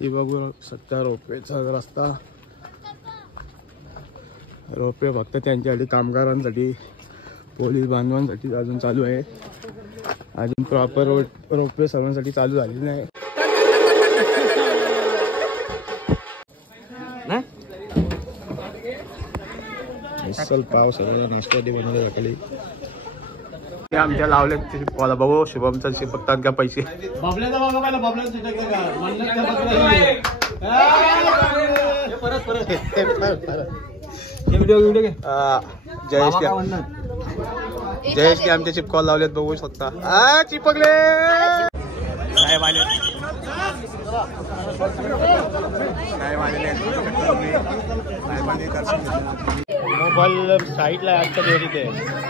ही बघू शकता रोपवेचा रस्ता. रोपवे फक्त त्यांच्यासाठी कामगारांसाठी पोलीस बांधवांसाठी अजून चालू आहे. अजून प्रॉपर रोपवे सर्वांसाठी चालू झालेली नाही. मिसल पाव सगळ्या नाश्त्यासाठी बनवले जाते. आमच्या लावले कॉल बघू शुभमचा बघतात का पैसे. जयेश आमच्या चिप कॉल लावलेत बघू शकता. चिपकले मोबाईल साईडला आजच्या दोरीत आहे.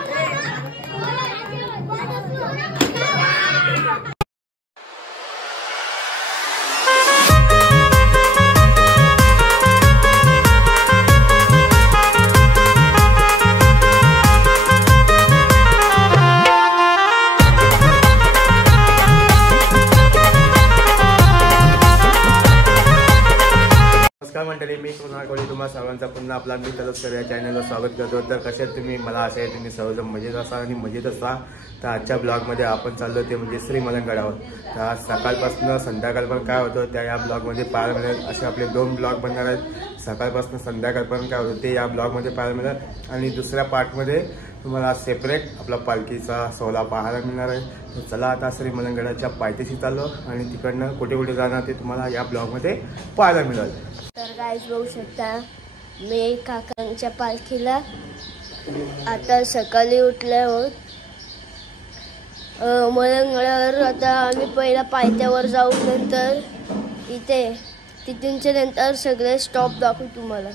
नमस्कार मंडळी, मी सोनार कोळी तुम्हा सर्वांचा पुन्हा आपला मी तलस्कर या चॅनलवर स्वागत करतो. तर कसे तुम्ही, मला असं आहे तुम्ही सर्वजण मजेत असाल आणि मजेत असा. तर आजच्या ब्लॉगमध्ये आपण चाललो ते म्हणजे श्री मलंगगडावर. तर आज सकाळपासून संध्याकाळपर्यंत काय होतं त्या या ब्लॉगमध्ये पाहायला मिळेल. असे आपले 2 ब्लॉग बनणार आहेत. सकाळपासून संध्याकाळपर्यंत काय होतं ते या ब्लॉगमध्ये पाहायला मिळेल. आणि दुसऱ्या पार्टमध्ये तुम्हाला सेपरेट आपला पालखीचा सोहळा पाहायला मिळणार आहे. तर चला आता श्री मलंगगडाच्या पायथ्याशी चाललो आणि तिकडनं कुठे कुठे जाणार ते तुम्हाला या ब्लॉगमध्ये पाहायला मिळेल. तर गाईज बघू शकता मी काकांच्या पालखीला आता सकाळी उठले आहोत. मलंगगडावर आता आम्ही पहिला पायथ्यावर जाऊ, नंतर इथे तिथूनच्या नंतर सगळे स्टॉप दाखवू तुम्हाला.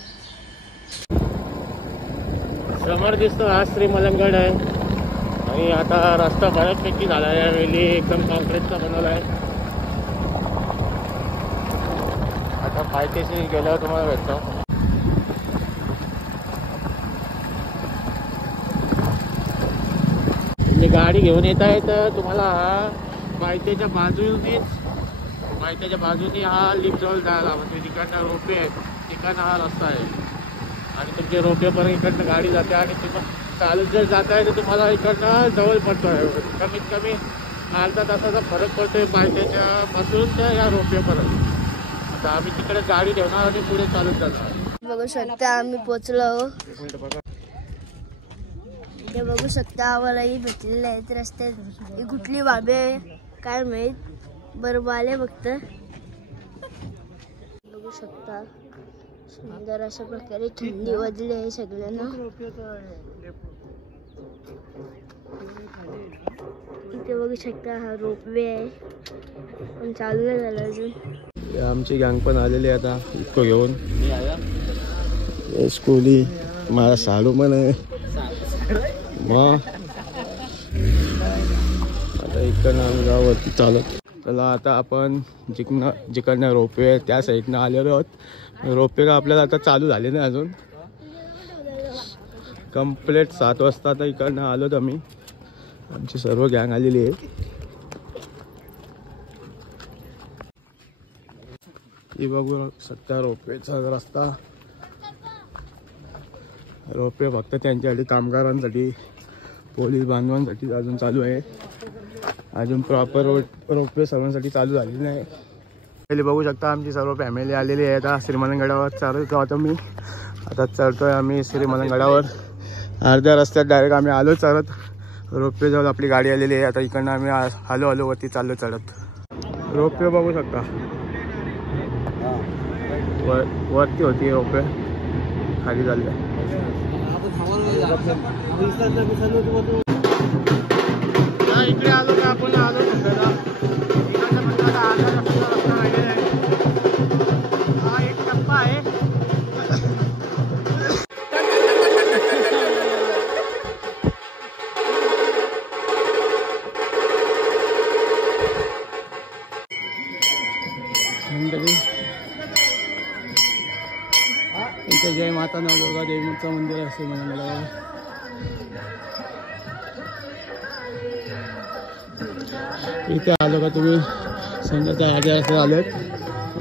समोर दिसतो हा श्री मलंगगड आहे आणि आता रस्ता बऱ्याचपैकी झाला आहे. यावेळी एकदम कॉन्क्रीटचा बनवला आहे. आता पायथ्याशी गेल्यावर तुम्हाला भेटतो. म्हणजे गाडी घेऊन येत आहे तर तुम्हाला पायथ्याच्या बाजूने हा लिफ्ट जवळ जायला, म्हणजे तिकडनं रोपवे आहे, तिकडनं हा रस्ता आहे आणि तुमच्या रोपवेपर्यंत इकडनं गाडी जाते आणि तुम्हाला चालत जर जात आहे तर तुम्हाला इकडनं जवळ पडतो आहे. कमीत कमी अर्धा तासाचा फरक पडतोय पायथ्याच्या पासून त्या या रोपवेपर्यंत. आता आम्ही तिकडे गाडी ठेवणार आणि पुढे चालत जाणार. बघू शकता आम्ही पोचलो. हे बघू शकता आम्हालाही भेटलेले आहेत रस्त्यात. ही कुठली बाबे काय माहीत, बरोबर आले फक्त. बघू शकता सुंदर अशा प्रकारे थंडी वाजली आहे सगळ्यांना. इथे बघू शकता हा रोपवे आहे पण चालू नाही झालं अजून. आमची गँग पण आलेली आहे आता इतकं घेऊन. स्कूली मला साडू पण आहे मग. आता इकडनं आम्ही गावावरती चालत. चला आता आपण जिकडनं रोपवे आहे त्या साईडनं आलेलो आहोत. रोपवे का आपल्याला आता चालू झाले नाही अजून. कंप्लीट 7 वाजता आता इकडनं आलोत आम्ही. आमची सर्व गँग आलेली आहे. ही बघू शकता रोपवेचा रस्ता. रोपवे फक्त त्यांच्यासाठी कामगारांसाठी पोलीस बांधवांसाठी अजून चालू आहे. अजून प्रॉपर रोपवे सर्वांसाठी चालू झालेली नाही. पहिले बघू शकता आमची सर्व फॅमिली आलेली आहे. आता श्री मलंगगडावर चालतो आता मी. आता चढतोय आम्ही श्री मलंगगडावर. अर्ध्या रस्त्यात डायरेक्ट आम्ही आलो चढत. रोपवे जवळ आपली गाडी आलेली आहे. आता इकडनं आम्ही हलो वरती चाललो चढत. रोपवे बघू शकता वरती होती रोपवे, खाली झाली. इकडे आलो का आपण आलो सध्याला. हा एक टप्पा आहे. इथे जय माता नवदुर्गा देवीचं मंदिर असते मला. इथे आलो का तुम्ही संध्याच्या आधी असे आलेत.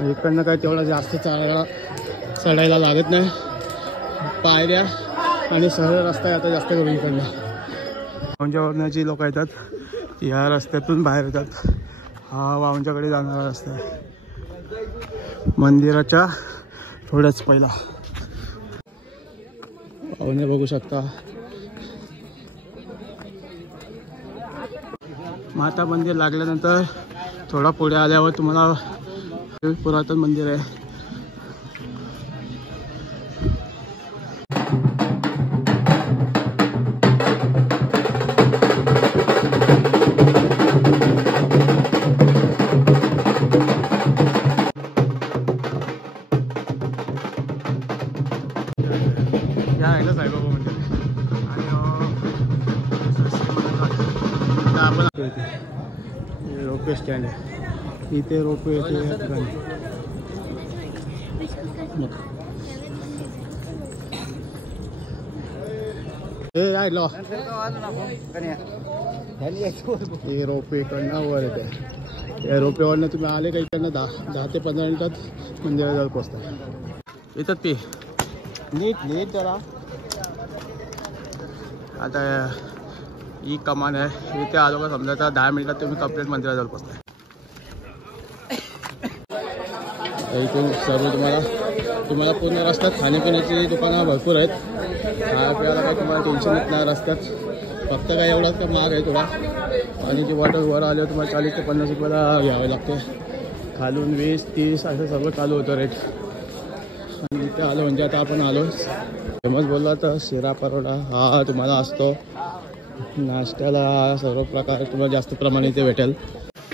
इकडनं काय तेवढा जास्त चढायला लागत नाही. पायऱ्या आणि सरळ रस्ता आहे आता जास्त करून इकडनं. वाळूंजवरनं जी लोक येतात या रस्त्यातून बाहेर येतात. हा वाळूंजकडे जाणारा रस्ता आहे मंदिराच्या थोड्याच पहिला. पाहुणे बघू शकता. माता मंदिर लागल्यानंतर थोडा पुढे आल्यावर तुम्हाला पुरातन मंदिर आहे. या आहे ना साईबाबा मंदिर आणि आपण रोपवे स्टँड आहे. इथे रोपवे येते या ठिकाणी. हे लो हे रोपवे इकडनं वर येते. या रोपवेवरनं तुम्ही आले का इकडनं 10 ते 15 मिनिटात मंदिराजवळ पोचता. येतात ते नीट जरा. आता ही कमान आहे. इथे आलो का समजा तर 10 मिनिटात तुम्ही कंप्लीट मंदिराजवळ पोचताय. इथून सर्व तुम्हाला पूर्ण रस्त्यात खाण्यापिण्याची दुकानं भरपूर आहेत. खाया प्यायला काही तुम्हाला टेन्शन येत नाही रस्त्यात. फक्त काय एवढाच का महाग आहे थोडा. आणि जी वॉटर वर आल्यावर तुम्हाला 40 ते 50 रुपयाला घ्यावे लागते. खालून 20-30 असं सगळं चालू होतं रेट. आणि इथे आलो म्हणजे आता आपण आलो. फेमस बोलला तर शिरा परोडा हा तुम्हाला असतो. नाश्त्याला सर्व प्रकार तुम्हाला जास्त प्रमाणे इथे भेटेल.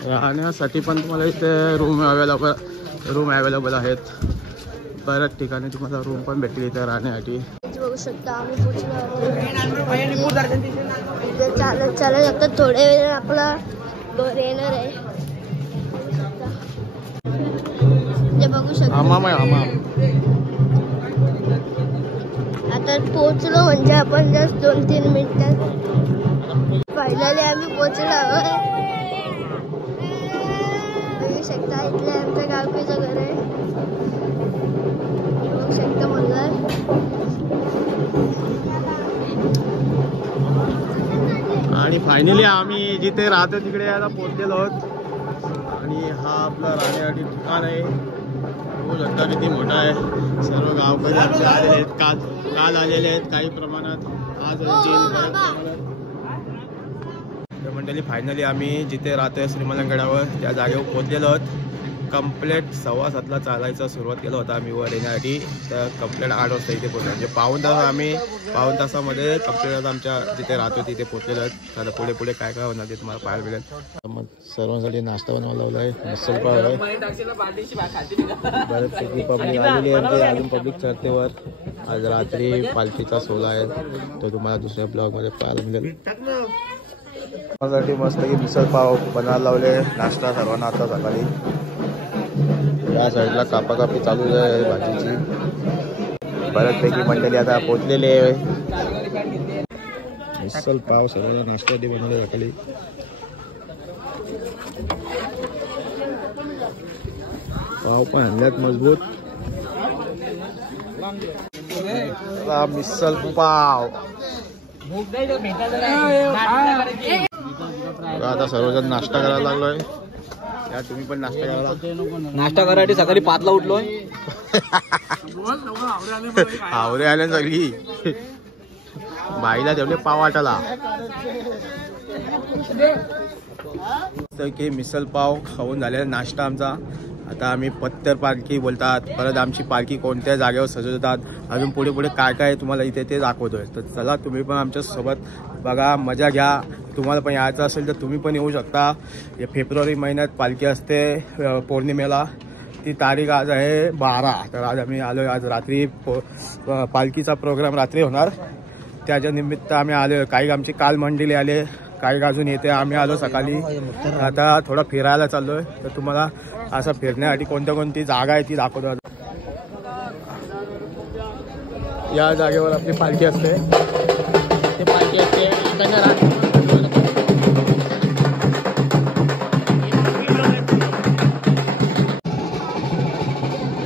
राहण्यासाठी पण तुम्हाला इथे रूम अवेलेबल आहेत. बऱ्याच ठिकाणी तुम्हाला रूम पण भेटली इथे राहण्यासाठी. बघू शकता आम्ही चालत आता थोड्या वेळ आपला घर येणार आहे. बघू शकता आता पोहोचलो म्हणजे आपण जस्ट 2-3 मिनिटात फायनली आम्ही पोहोचलो आहोत. बघू शकता इथले आमच्या गावकीचं घर आहे. बघू शकता मंदिर. आणि फायनली आम्ही जिथे राहतो तिकडे आता पोहोचलेलो आहोत. आणि हा आपला राहण्यासाठी ठिकाण आहे. बघू शकता किती मोठा आहे. सर्व गावकरी आमचे आलेले आहेत. काल आलेले आहेत काही प्रमाणात. आज मंडळी फायनली आम्ही जिथे राहतोय श्रीमलंगडावर त्या जागेवर पोहोचलेलो आहोत. कंप्लेट 6:15ला चालायचा सुरुवात केला होता आम्ही वर येण्यासाठी. तर कंप्लेट 8 वाजता इथे पोहोचलो. म्हणजे पाऊण तासामध्ये कंप्लेट आमच्या जिथे राहतो तिथे पोहोचलेलो आहेत. आता पुढे काय होणार ते तुम्हाला पाहायला मिळेल. मग सर्वांसाठी नाश्ता बनवायला लावला आहे. मिसळ पाव आहे. बऱ्याचपैकी पब्लिक आलेली आहे. अजून पब्लिक चढतेवर. आज रात्री पालखीचा सोहळा आहे. तो तुम्हाला दुसऱ्या ब्लॉगमध्ये पाहायला मिळेल. त्यासाठी मस्त की मिसळ पाव बनायला लावले. नाश्ता सर्वांना आता सकाळी. या साईडला कापाकापी चालू आहे भाजीची. बऱ्याचपैकी मंडळी आता पोचलेली आहे. मिसळ पाव सगळ्या नाश्त्यासाठी बनवले सकाळी. पाव पण आणल्यात मजबूत. मिसळ पाव आता सर्वजण नाश्ता करायला लागलोय. या तुम्ही पण नाश्ता करायसाठी सकाळी 5ला उठलोय. आवरे आले सगळी. बाईला तेवढे पाव वाटाला. की मिसळ पाव खाऊन झालेला नाश्ता आमचा. आता आम्ही पत्तर पालखी बोलतात. परत आमची पालखी कोणत्या जागेवर सजवतात. अजून पुढे काय तुम्हाला इथे ते दाखवतोय. तर चला तुम्ही पण आमच्या सोबत बघा, मजा घ्या. तुम्हाला पण यायचं असेल तर तुम्ही पण येऊ शकता. फेब्रुवारी महिन्यात पालखी असते पौर्णिमेला. ती तारीख आज आहे 12. तर आज आम्ही आलो. आज रात्री पालखीचा प्रोग्राम रात्री होणार. त्याच्या निमित्त आम्ही आलो. काही आमची काल मंडळी आले, काही अजून येते. आम्ही आलो सकाळी. आता थोडं फिरायला चाललोय. तर तुम्हाला असं फिरण्यासाठी कोणती जागा आहे ती दाखवतो. या जागेवर आपली पालखी असते. ते पालखी असते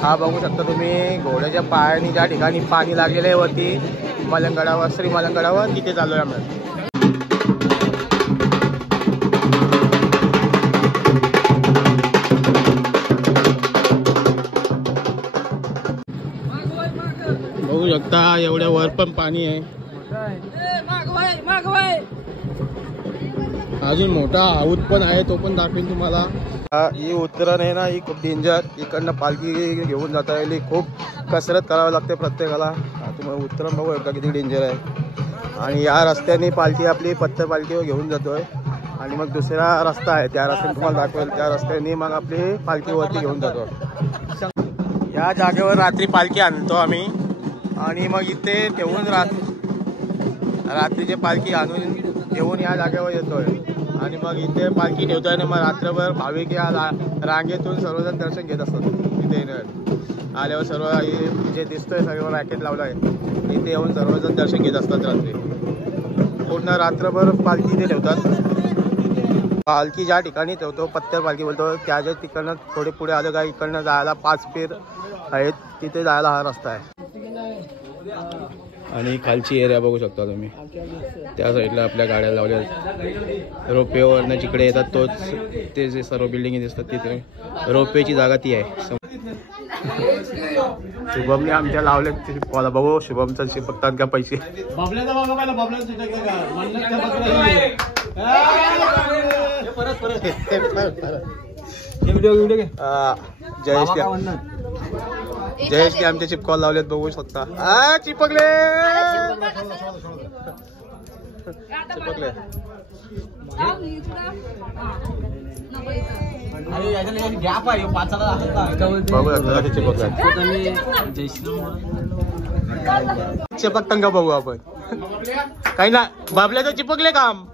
हा बघू शकता तुम्ही घोड्याच्या पायाने ज्या ठिकाणी पाणी लागलेलं आहे वरती मलंगडावर, श्री मलंगडावर, तिथे चालू आहे आम्ही. बघू शकता एवढ्या वर पण पाणी आहे. अजून मोठा आऊत पण आहे, तो पण दाखवेन तुम्हाला. ही उतरण आहे ना, ही खूप डेंजर. इकडनं पालखी घेऊन जाता येईल, खूप कसरत करावी लागते प्रत्येकाला. तुम्हाला उतरण बघू शकता किती डेंजर आहे. आणि या रस्त्याने पालखी आपली पत्तर पालखी घेऊन जातोय. आणि मग दुसरा रस्ता आहे, त्या रस्त्याने तुम्हाला दाखवेल, त्या रस्त्याने मग आपली पालखीवरती घेऊन जातो. या जागेवर रात्री पालखी आणतो आम्ही आणि मग इथे ठेवून रात्रीची पालखी आणून ठेवून या जागेवर येतोय. आणि मग इथे पालखी ठेवतोय आणि मग रात्रभर भाविक या रांगेतून सर्वजण दर्शन घेत असतात. इथे आल्यावर सर्व जे दिसतोय सर्व रॅकेट लावलं आहे, इथे येऊन सर्वजण दर्शन घेत असतात. रात्री पूर्ण रात्रभर पालखी इथे ठेवतात. पालखी ज्या ठिकाणी ठेवतो पत्तर पालखी बोलतो, त्याच्या तिकडनं थोडे पुढे आलं का इकडनं जायला 5 पीर आहेत, तिथे जायला हा रस्ता आहे. आणि खालची एरिया बघू शकता तुम्ही, त्या साईडला आपल्या गाड्या लावल्या. रोपवेवरनं जिकडे येतात तोच ते जे सर्व बिल्डिंग दिसतात तिथे रोपवेची जागा ती आहे. शुभमने आमच्या लावले मला बघू, शुभमचा शिपकतात का पैसे. जयेशने आमच्या चिपकॉल लावलेत बघू शकता. चिपकले चिपकले. चिपकतं का बघू आपण. काही ना बाबल्याचं चिपकले काम,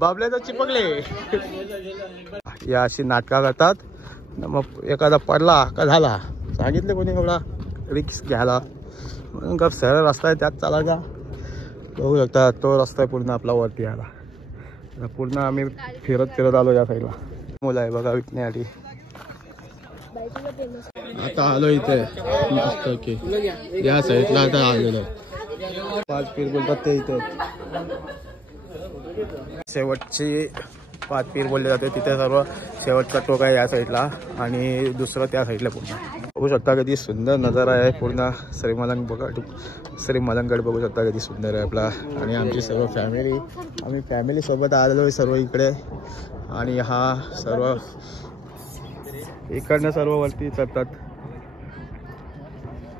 बाबल्याचं चिपकले. या अशी नाटकं करतात. मग एखादा पडला का झाला, सांगितलं कोणी एवढा रिक्स घ्यायला, म्हणून का सरळ रस्ता आहे त्यात चाला का. बघू शकता तो रस्ता आहे पूर्ण आपला वरती आला. पूर्ण आम्ही फिरत आलो या साईडला. मुलं आहे बघा विकण्यासाठी. आता आलो इथे मस्त की या साईडला आता आलेलो. 5 पीर बोलतात ते इथे. शेवटची 5 पीर बोलले जाते तिथे सर्व शेवटचा टोक आहे या साईडला आणि दुसरं त्या साईडला. पूर्ण बघू शकता किती सुंदर नजारा आहे. पूर्ण श्री मलंगड बघू शकता किती सुंदर आहे आपला. आणि आमची सर्व फॅमिली, आम्ही फॅमिलीसोबत आलेलो आहे सर्व इकडे. आणि हा सर्व इकडनं सर्व वरती चढतात.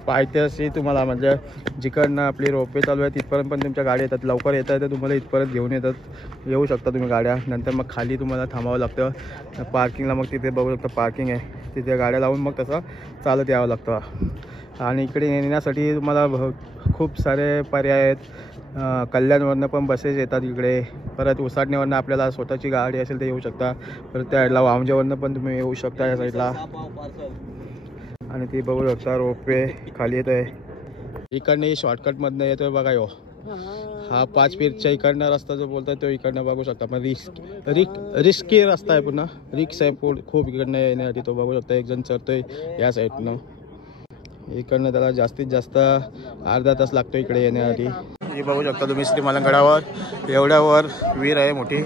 पायथ्याशी तुम्हाला म्हणजे जिकडनं आपली रोपवे चालू आहे तिथपर्यंत पण तुमच्या गाड्या येतात. लवकर येत आहे तर तुम्हाला इथपर्यंत घेऊन येऊ शकता तुम्ही गाड्या. नंतर मग खाली तुम्हाला थांबावं लागतं पार्किंगला. मग तिथे बघू शकता पार्किंग आहे, तिथे गाड्या लावून मग तसं चालत यावं लागतं. आणि इकडे येण्यासाठी तुम्हाला खूप सारे पर्याय आहेत. कल्याणवरनं पण बसेस येतात इकडे. परत उसाटणीवरनं आपल्याला स्वतःची गाडी असेल तर येऊ शकता. परत त्या साईडला वामजेवरनं पण तुम्ही येऊ शकता या साईडला. आणि ती बघू शकता रोपवे खाली येत आहे. इकडनं शॉर्टकटमधनं येतोय बघा यो. हा 5 पीरच्या इकडनं रस्ता जो बोलतोय तो इकडनं बघू शकता. पण रिस्की रस्ता आहे, पुन्हा रिक्स आहे खूप इकडनं येण्यासाठी. तो बघू शकता एक जण चढतोय या साईडनं. इकडनं त्याला जास्तीत जास्त अर्धा तास लागतो इकडे येण्यासाठी. हे बघू शकता तुम्ही श्री मलंगडावर एवढ्यावर विहीर आहे मोठी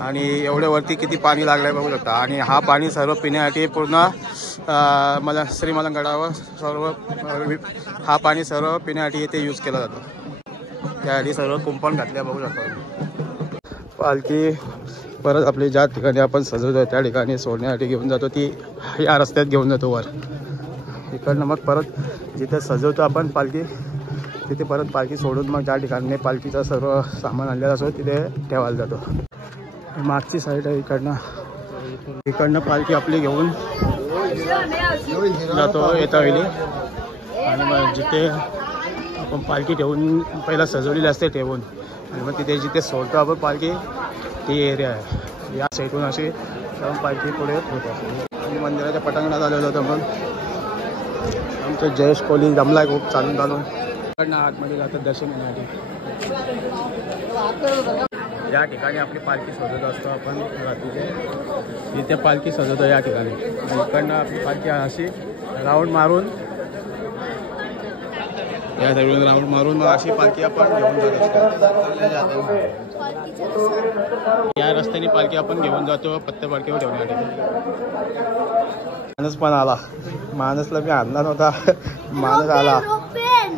आणि एवढ्यावरती किती पाणी लागलं आहे बघू शकता. आणि हा पाणी सर्व पिण्यासाठी पूर्ण श्री मलंगडावर सर्व हा पाणी सर्व पिण्यासाठी इथे यूज केला जातो. त्यासाठी सर्व कुंपण घातल्या बघू शकता. पालखी परत आपली ज्या ठिकाणी आपण सजवतो त्या ठिकाणी सोडण्यासाठी घेऊन जातो. ती या रस्त्यात घेऊन जातो वर. इकडनं मग परत जिथे सजवतो आपण पालखी तिथे परत पालखी सोडून मग ज्या ठिकाणी पालखीचं सर्व सामान आणलेलं असतो तिथे ठेवायला जातो. मागची साईड आहे इकडनं पालखी आपली घेऊन जातो येता वेळी. आणि मग जिथे आपण पालखी ठेवून पहिला सजवलेली असते ठेवून आणि मग तिथे जिथे सोडतो आपण पालखी ती एरिया आहे. या साईडून अशी पालखी पुढे होते. आणि मंदिराच्या पटांगणात आलेलो होतो. मग आमचं जयेश कोहली जमला आहे खूप चालून इकडनं आतमध्ये जातात दर्शन घेण्यासाठी. या ठिकाणी आपली पालखी सजवत असतो आपण रात्रीचे. इथे पालखी सजवतो या ठिकाणी. इकडनं आपली पालखी अशी राऊंड मारून या सगळं राऊंड मारून अशी पालखी आपण घेऊन जात असतो. या रस्त्याने पालखी आपण घेऊन जातो पत्ते पालखीवर ठेवण्यासाठी. माणूस पण आला. माणूसला मी आणला नव्हता. माणूस आला.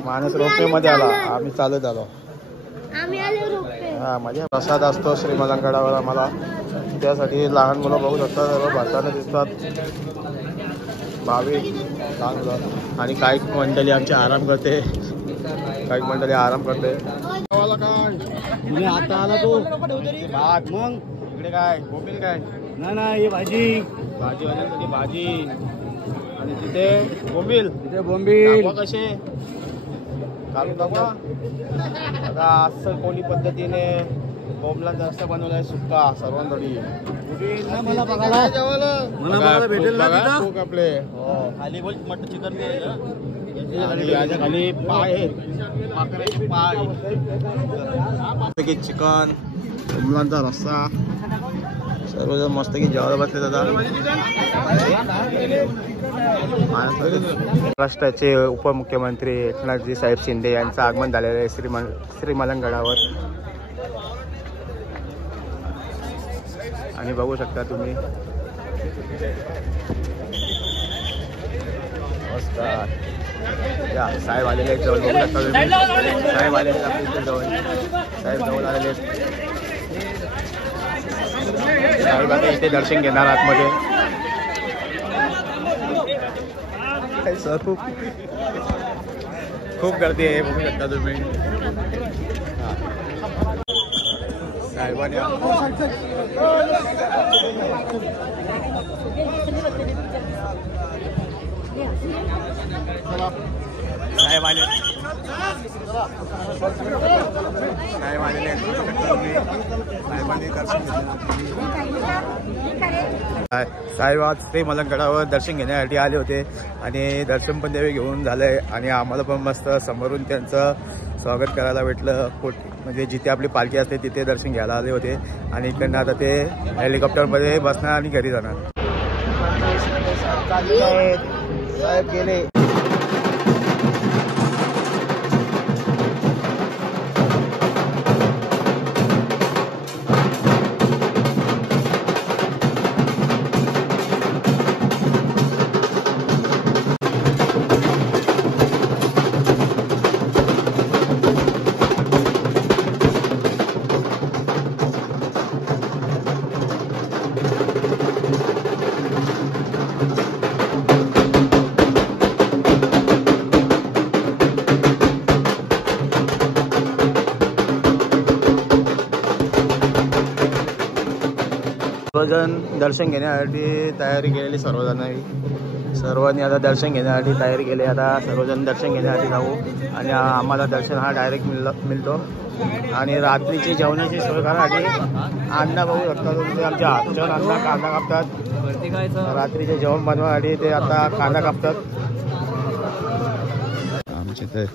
माणूस रोपेमध्ये आला. आम्ही चालत आलो. हा म्हणजे प्रसाद असतो श्री मलंगडावर आम्हाला. त्यासाठी लहान मुलं बघू शकतात. सर्व भरताना दिसतात. भाविक लहान मुलं आणि काही मंडळी आमची आराम करते. काही मंडळी आराम करते. आता आला तो भात. मग इकडे काय गोबील काय नाही भाजी. भाजीवाल्यांसाठी भाजी आणि तिथे बोंबील. तिथे बोंबील कसे काढून दाखवा. आता असं कोणी पद्धतीने बोंबला जास्त बनवलाय सुक्का सर्वांसाठी. मला बघायला भेटेल आपले खाली बोल मटन चिकन खाली पाय आहेत. पाय चिकन बोंबलांचा रस्सा सर्वजण मस्त की जेवायला बसले जातात. महाराष्ट्राचे उपमुख्यमंत्री एकनाथजी साहेब शिंदे यांचं आगमन झालेलं आहे श्री मलंगडावर. आणि बघू शकता तुम्ही या साहेब आलेले आहेत जवळ. बघू शकता तुम्ही साहेब आलेले आपल्या जवळ. साहेब जवळ आलेले साहेब आता इथे दर्शन घेणार आतमध्ये. सर खूप गर्दी आहे बघू शकता तुम्ही. साहेबांनी साहेब आले. साहेब आलेले साहेबांनी दर्शन साहेब आज श्री मलंगडावर दर्शन घेण्यासाठी आले होते आणि दर्शन पण त्यावेळी घेऊन झालंय. आणि आम्हाला पण मस्त समोरून त्यांचं स्वागत करायला भेटलं. म्हणजे जिथे आपली पालखी असते तिथे दर्शन घ्यायला आले होते. आणि इकडनं आता ते हेलिकॉप्टरमध्ये बसणार आणि घरी जाणार. साहेब गेले. सर्वजण दर्शन घेण्यासाठी तयारी केलेली. सर्वांनी आता दर्शन घेण्यासाठी तयारी केली. आता सर्वजण दर्शन घेण्यासाठी जाऊ. आणि आम्हाला दर्शन हा डायरेक्ट मिळतो. आणि रात्रीची जेवणाची सोय करण्यासाठी अण्णा बघू शकता तुम्ही आमच्या हातच्या अण्णा कांदा कापतात. रात्रीचे जेवण बनवण्यासाठी ते आता कांदा कापतात आमचे. ते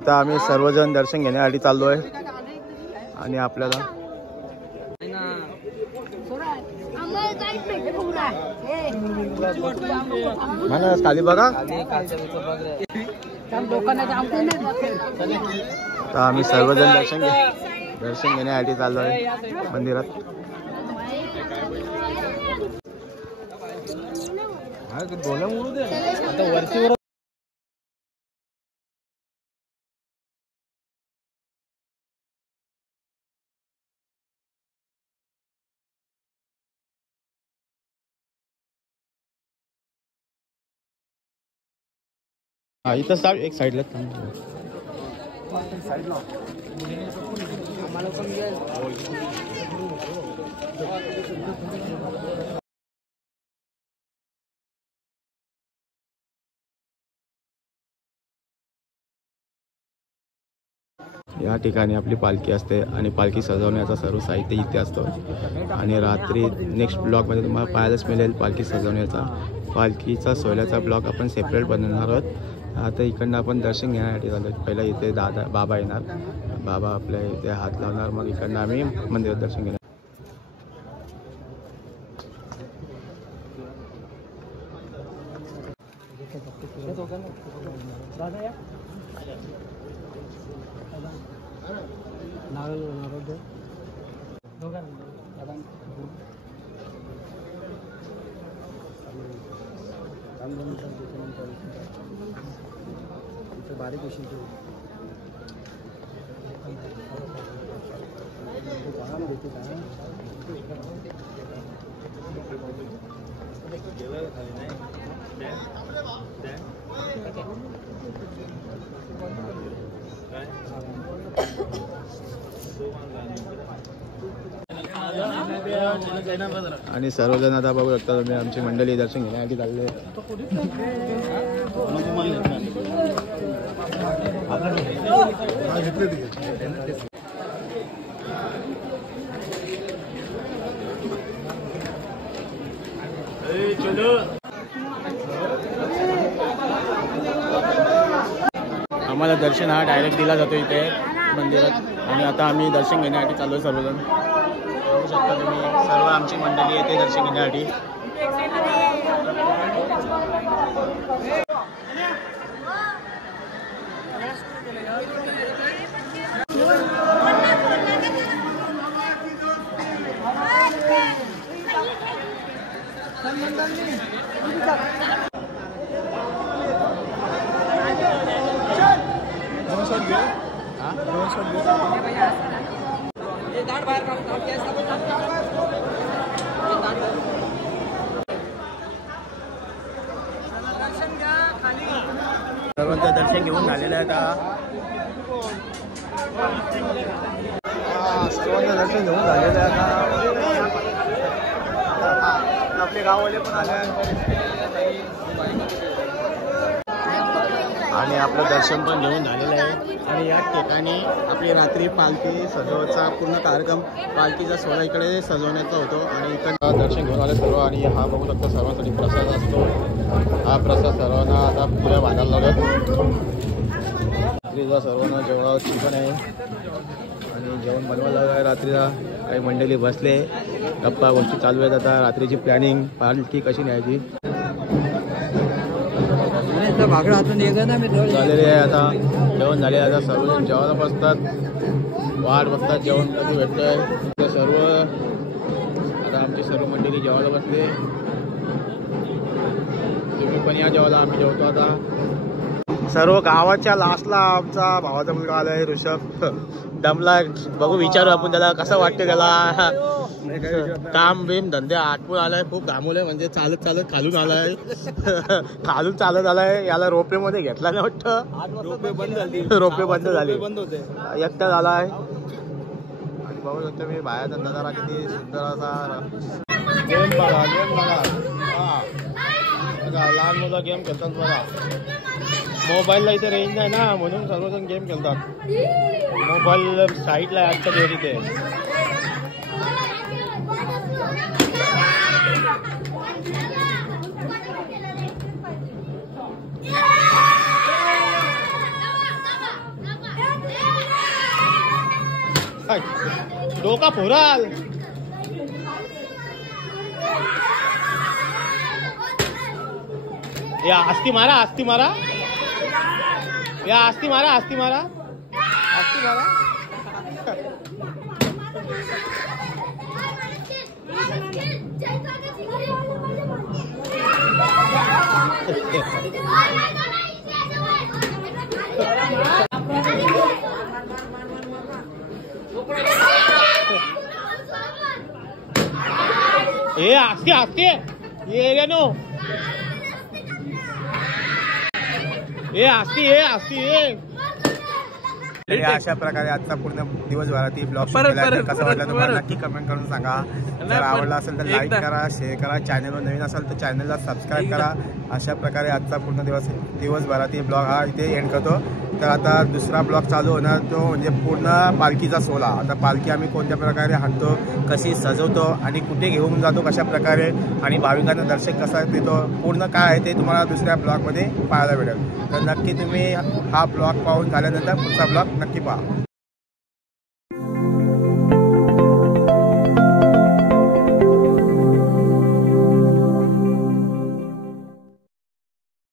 आता आम्ही सर्वजण दर्शन घेण्यासाठी चाललोय. आणि आपल्याला खाली बघा. आता आम्ही सर्वजण दर्शन घेण्यासाठी चाललोय मंदिरात. वरती इथं एक साईडला या ठिकाणी आपली पालखी असते आणि पालखी सजवण्याचा सर्व साहित्य इथे असतं. आणि रात्री नेक्स्ट ब्लॉगमध्ये तुम्हाला पाहायलाच मिळेल पालखी सजवण्याचा. पालखीचा सोहळ्याचा ब्लॉग आपण सेपरेट बनवणार आहोत. आता इकडनं आपण दर्शन घेण्यासाठी झालं. पहिला इथे बाबा येणार बाबा आपल्या इथे हात लावणार, मग इकडनं आम्ही मंदिरात दर्शन घेणार. बारीक उशीर आणि सर्वजण आता बघू शकता तुम्ही आमची मंडळी दर्शन घेण्यासाठी चालले. आम्हाला दर्शन हा डायरेक्ट दिला जातो इथे मंदिरात, आणि आता आम्ही दर्शन घेण्यासाठी चालू सर्वजण. बघू शकता तुम्ही सर्व आमची मंडळी येते दर्शन घेण्यासाठी. सर्वांचं दर्शन घेऊन झालेलं आहे आता. सर्वांचं दर्शन घेऊन झालेलं आहे आता. आपले गाववाले पण आले आणि आपलं दर्शन पण घेऊन झालेलं आहे. आणि या ठिकाणी आपली रात्री पालखी सजवण्याचा पूर्ण कार्यक्रम, पालखीचा सोहळा इकडे सजवण्याचा होतो. आणि इकडे दर्शन घेऊन आले सर्व. आणि हा बघू शकता सर्वांसाठी प्रसाद असतो. हा प्रसाद सर्वांना आता पुऱ्या बांधायला लागत. रात्रीचा सर्वांना जेवणावर चिकन आहे आणि जेवण बनवायला आहे रात्रीला. काही मंडळी बसले, गप्पा गोष्टी चालू आहेत. आता रात्रीची प्लॅनिंग, पालखी कशी न्यायची झालेली आहे. आता जेवण झाले, आता सर्वजण जेवायला बसतात, वाट बघतात जेवण कधी भेटतंय. ते सर्व आता आमची सर्व मंडळी जेवायला बसले. तुम्ही पण या जेवायला, आम्ही जेवतो आता. सर्व गावाच्या लास्टला आमचा भावाचा मुलगा आलाय ऋषभ, दमला. बघू विचारू आपण त्याला कसं वाटतं. त्याला काम बिम धंदे आटपून आलाय, खूप घामवलंय. म्हणजे चालत चालत खालून आलाय खालून चालत आलाय. याला रोपवे मध्ये घेतला नाही वाटतं, रोपवे बंद झाले, एकटा झालाय. आणि बघू शकतो मी बाहेरचा नजारा किती सुंदर असा. गेम बघा, गेम बघा. हा लहान मुलं गेम खेळतात बघा. मोबाईलला इथे रेंज नाही ना, म्हणून सर्वजण गेम खेळतात. मोबाईल साईडला आजच्या दिवस इथे. डोका फोराल. या आस्ती मारा, आस्ती मारा, या आस्ती मारा, आस्ती मारा, आस्ती मारा. ए आस्ती आस्ती ये नो, ए आस्ती ये, आस्ती ये. अशा प्रकारे आजचा पूर्ण दिवसभरातील ब्लॉग कसा वाटला तुम्हाला नक्की कमेंट करून सांगा. जर आवडला असेल तर लाईक करा, शेअर करा. चॅनलवर नवीन असाल तर चॅनलला सबस्क्राईब करा. अशा प्रकारे आजचा पूर्ण दिवसभरातील ब्लॉग हा इथे एंड करतो. तर आता दुसरा ब्लॉग चालू होणार, तो म्हणजे पूर्ण पालखीचा सोहळा. आता पालखी आम्ही कोणत्या प्रकारे हाणतो, कशी सजवतो आणि कुठे घेऊन जातो कशा प्रकारे, आणि भाविकांना दर्शन कसा देतो, पूर्ण काय आहे ते तुम्हाला दुसऱ्या ब्लॉगमध्ये पाहायला भेटेल. तर नक्की तुम्ही हा ब्लॉग पाहून झाल्यानंतर पुढचा ब्लॉग नक्की पहा.